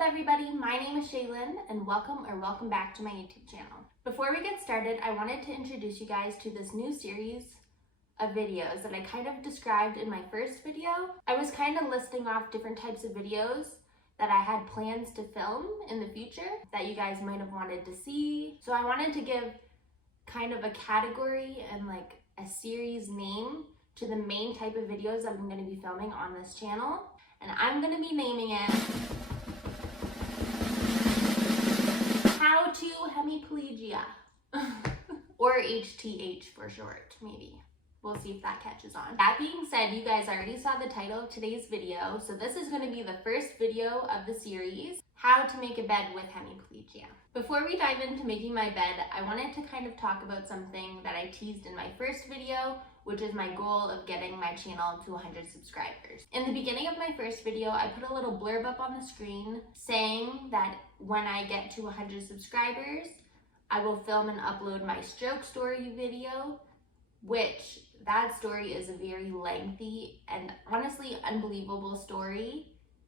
up everybody, my name is Shaelyn and welcome back to my YouTube channel. Before we get started, I wanted to introduce you guys to this new series of videos that I kind of described in my first video. I was kind of listing off different types of videos that I had plans to film in the future that you guys might have wanted to see. So I wanted to give kind of a category and like a series name to the main type of videos that I'm going to be filming on this channel. And I'm going to be naming it How to Hemiplegia or HTH for short, maybe. We'll see if that catches on. That being said, you guys already saw the title of today's video, so this is going to be the first video of the series, How to Make a Bed with Hemiplegia. Before we dive into making my bed, I wanted to kind of talk about something that I teased in my first video, which is my goal of getting my channel to 100 subscribers. In the beginning of my first video, I put a little blurb up on the screen saying that when I get to 100 subscribers, I will film and upload my stroke story video, which that story is a very lengthy and honestly unbelievable story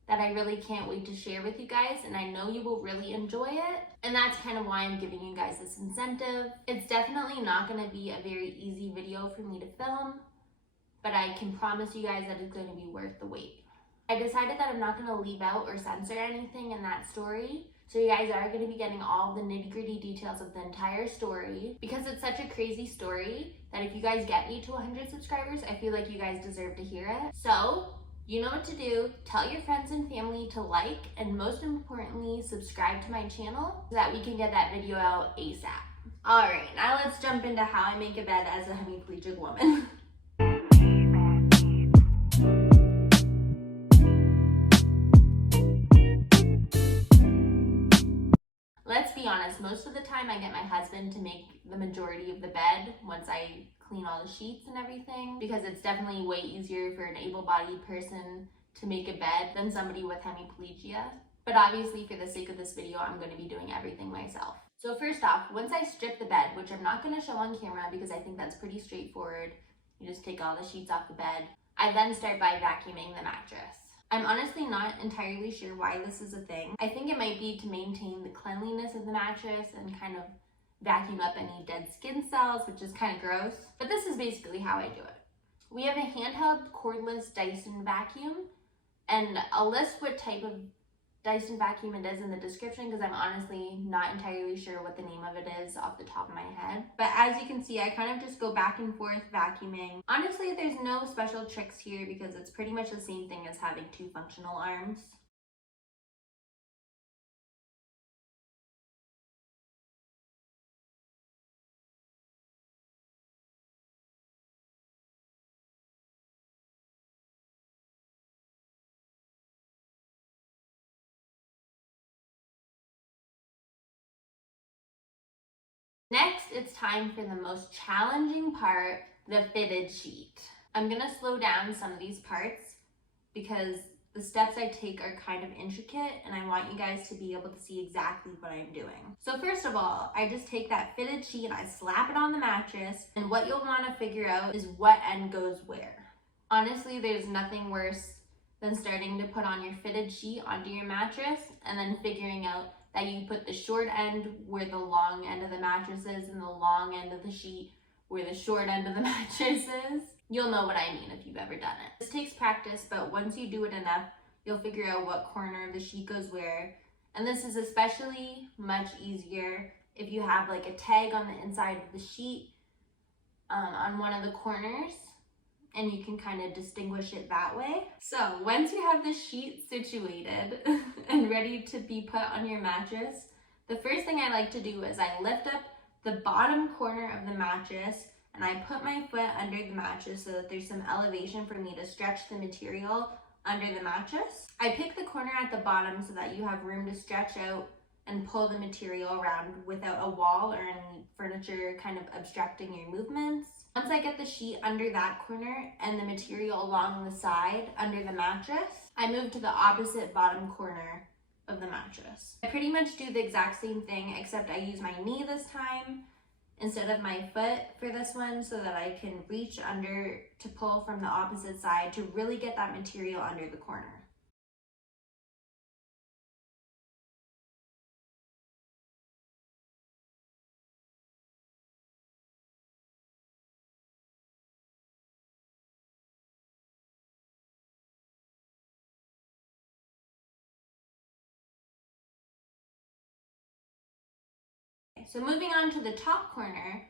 that I really can't wait to share with you guys, and I know you will really enjoy it. And that's kind of why I'm giving you guys this incentive. It's definitely not going to be a very easy video for me to film, but I can promise you guys that it's going to be worth the wait. I decided that I'm not going to leave out or censor anything in that story, so you guys are going to be getting all the nitty-gritty details of the entire story, because it's such a crazy story that if you guys get me to 100 subscribers, I feel like you guys deserve to hear it. So you know what to do. Tell your friends and family to like, and most importantly, subscribe to my channel so that we can get that video out ASAP. All right, now let's jump into how I make a bed as a hemiplegic woman. Let's be honest, most of the time I get my husband to make the majority of the bed once I clean all the sheets and everything, because it's definitely way easier for an able-bodied person to make a bed than somebody with hemiplegia. But obviously for the sake of this video, I'm going to be doing everything myself. So first off, once I strip the bed, which I'm not going to show on camera because I think that's pretty straightforward, you just take all the sheets off the bed. I then start by vacuuming the mattress. I'm honestly not entirely sure why this is a thing. I think it might be to maintain the cleanliness of the mattress and kind of vacuum up any dead skin cells, which is kind of gross. But this is basically how I do it. We have a handheld cordless Dyson vacuum, and I'll list what type of Dyson vacuum it is in the description because I'm honestly not entirely sure what the name of it is off the top of my head. But as you can see, I kind of just go back and forth vacuuming. Honestly, there's no special tricks here because it's pretty much the same thing as having two functional arms. Next, it's time for the most challenging part, the fitted sheet. I'm gonna slow down some of these parts because the steps I take are kind of intricate and I want you guys to be able to see exactly what I'm doing. So first of all, I just take that fitted sheet and I slap it on the mattress, and what you'll wanna figure out is what end goes where. Honestly, there's nothing worse than starting to put on your fitted sheet onto your mattress and then figuring out that you put the short end where the long end of the mattress is and the long end of the sheet where the short end of the mattress is. You'll know what I mean if you've ever done it. This takes practice, but once you do it enough, you'll figure out what corner of the sheet goes where. And this is especially much easier if you have like a tag on the inside of the sheet on one of the corners, and you can kind of distinguish it that way. So once you have the sheet situated and ready to be put on your mattress, the first thing I like to do is I lift up the bottom corner of the mattress and I put my foot under the mattress so that there's some elevation for me to stretch the material under the mattress. I pick the corner at the bottom so that you have room to stretch out and pull the material around without a wall or any furniture kind of obstructing your movements. Once I get the sheet under that corner and the material along the side under the mattress, I move to the opposite bottom corner of the mattress. I pretty much do the exact same thing, except I use my knee this time instead of my foot for this one so that I can reach under to pull from the opposite side to really get that material under the corner. so moving on to the top corner,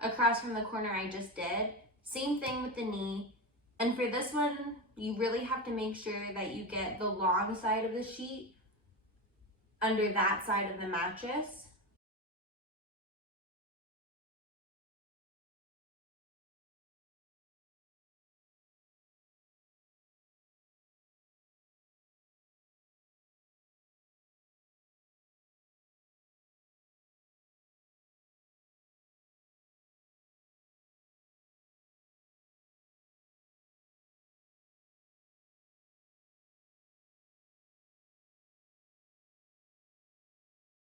across from the corner I just did, same thing with the knee. And for this one, you really have to make sure that you get the long side of the sheet under that side of the mattress.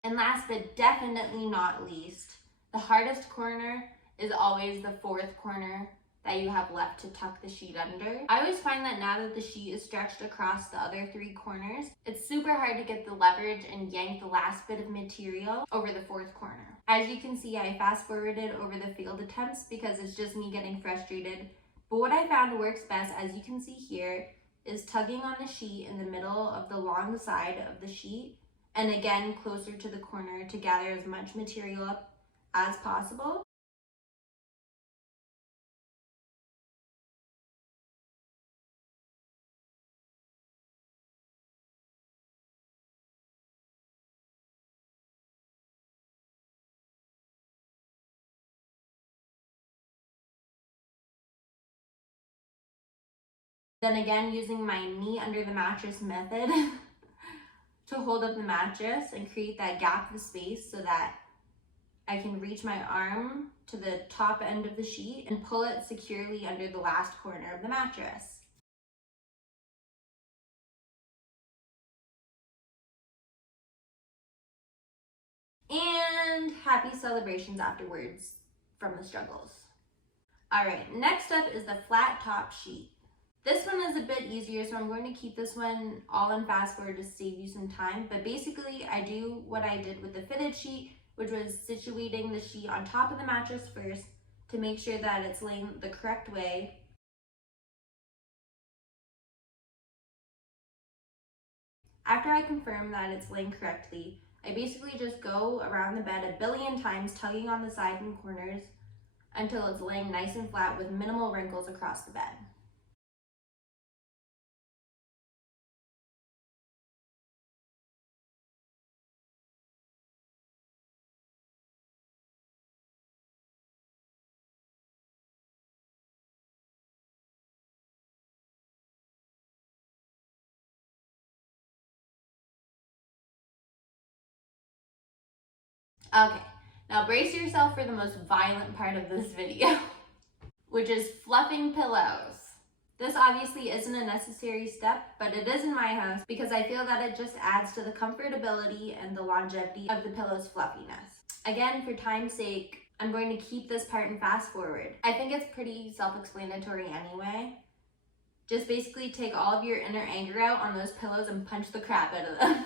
And last but definitely not least, the hardest corner is always the fourth corner that you have left to tuck the sheet under. I always find that now that the sheet is stretched across the other three corners, it's super hard to get the leverage and yank the last bit of material over the fourth corner. As you can see, I fast forwarded over the failed attempts because it's just me getting frustrated. But what I found works best, as you can see here, is tugging on the sheet in the middle of the long side of the sheet, and again closer to the corner to gather as much material up as possible. Then again, using my knee under the mattress method to hold up the mattress and create that gap of space so that I can reach my arm to the top end of the sheet and pull it securely under the last corner of the mattress. And happy celebrations afterwards from the struggles. All right, next up is the flat top sheet. This one is a bit easier, so I'm going to keep this one all in fast forward to save you some time. But basically, I do what I did with the fitted sheet, which was situating the sheet on top of the mattress first to make sure that it's laying the correct way. After I confirm that it's laying correctly, I basically just go around the bed a billion times, tugging on the sides and corners until it's laying nice and flat with minimal wrinkles across the bed. Okay, now brace yourself for the most violent part of this video, which is fluffing pillows. This obviously isn't a necessary step, but it is in my house because I feel that it just adds to the comfortability and the longevity of the pillow's fluffiness. Again, for time's sake, I'm going to keep this part in fast forward. I think it's pretty self-explanatory anyway. Just basically take all of your inner anger out on those pillows and punch the crap out of them.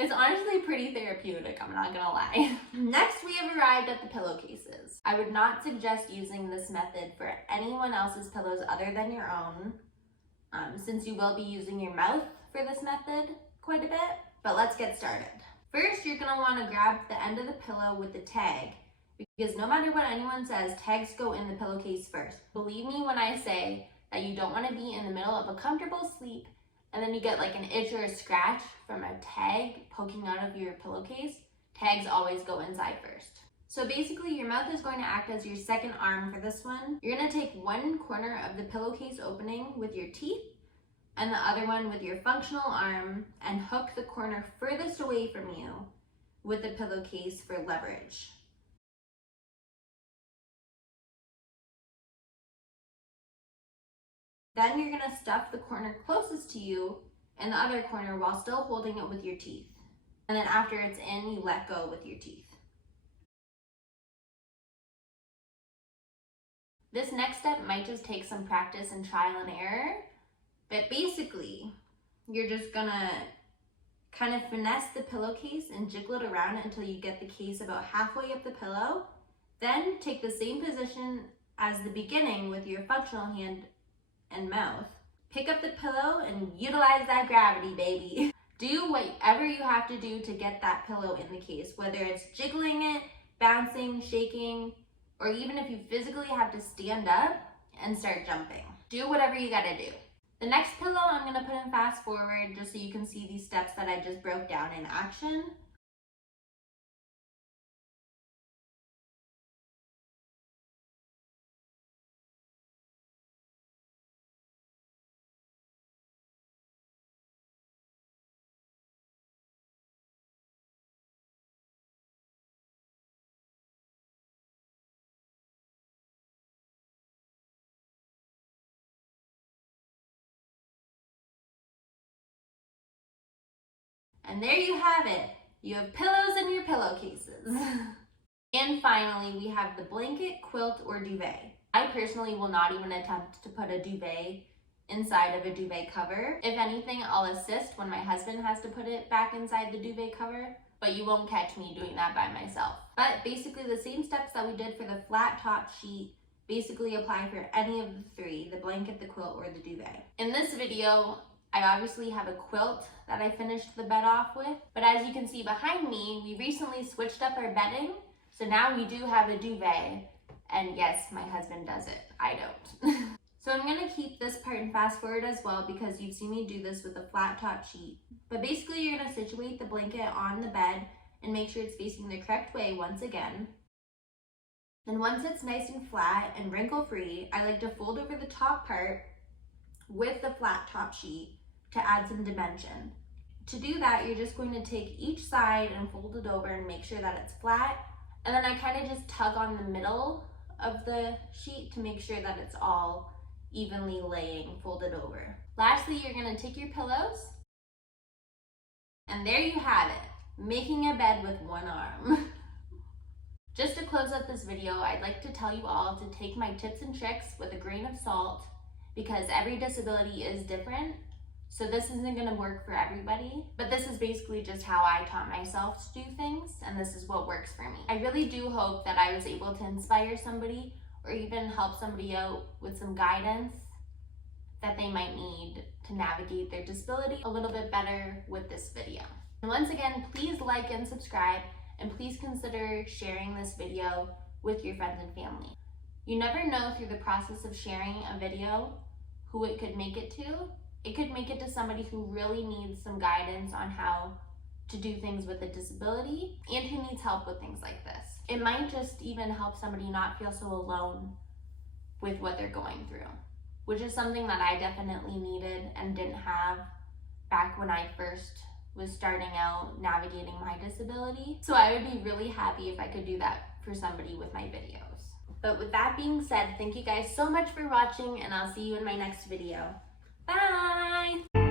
It's honestly pretty therapeutic, I'm not gonna lie. Next, we have arrived at the pillowcases. I would not suggest using this method for anyone else's pillows other than your own, since you will be using your mouth for this method quite a bit. But let's get started. First, you're gonna wanna grab the end of the pillow with the tag, because no matter what anyone says, tags go in the pillowcase first. Believe me when I say that you don't wanna be in the middle of a comfortable sleep and then you get like an itch or a scratch from a tag poking out of your pillowcase. Tags always go inside first. So basically your mouth is going to act as your second arm for this one. You're going to take one corner of the pillowcase opening with your teeth and the other one with your functional arm and hook the corner furthest away from you with the pillowcase for leverage. Then you're going to stuff the corner closest to you in the other corner while still holding it with your teeth. And then after it's in, you let go with your teeth. This next step might just take some practice and trial and error, but basically, you're just gonna kind of finesse the pillowcase and jiggle it around until you get the case about halfway up the pillow. Then take the same position as the beginning with your functional hand and mouth. Pick up the pillow and utilize that gravity, baby. Do whatever you have to do to get that pillow in the case, whether it's jiggling it, bouncing, shaking, or even if you physically have to stand up and start jumping. Do whatever you gotta do. The next pillow I'm gonna put in fast forward just so you can see these steps that I just broke down in action. And there you have it. You have pillows in your pillowcases. And finally, we have the blanket, quilt, or duvet. I personally will not even attempt to put a duvet inside of a duvet cover. If anything, I'll assist when my husband has to put it back inside the duvet cover, but you won't catch me doing that by myself. But basically the same steps that we did for the flat top sheet basically apply for any of the three, the blanket, the quilt, or the duvet. In this video, I obviously have a quilt that I finished the bed off with, but as you can see behind me, we recently switched up our bedding, so now we do have a duvet, and yes, my husband does it, I don't. So I'm gonna keep this part in fast forward as well because you've seen me do this with a flat top sheet. But basically you're gonna situate the blanket on the bed and make sure it's facing the correct way once again. Then once it's nice and flat and wrinkle free, I like to fold over the top part with the flat top sheet to add some dimension. To do that, you're just going to take each side and fold it over and make sure that it's flat. And then I kind of just tug on the middle of the sheet to make sure that it's all evenly laying, folded over. Lastly, you're gonna take your pillows, and there you have it, making a bed with one arm. Just to close up this video, I'd like to tell you all to take my tips and tricks with a grain of salt because every disability is different. So this isn't gonna work for everybody, but this is basically just how I taught myself to do things, and this is what works for me. I really do hope that I was able to inspire somebody or even help somebody out with some guidance that they might need to navigate their disability a little bit better with this video. And once again, please like and subscribe, and please consider sharing this video with your friends and family. You never know through the process of sharing a video who it could make it to. It could make it to somebody who really needs some guidance on how to do things with a disability and who needs help with things like this. It might just even help somebody not feel so alone with what they're going through, which is something that I definitely needed and didn't have back when I first was starting out navigating my disability. So I would be really happy if I could do that for somebody with my videos. But with that being said, thank you guys so much for watching, and I'll see you in my next video. Bye!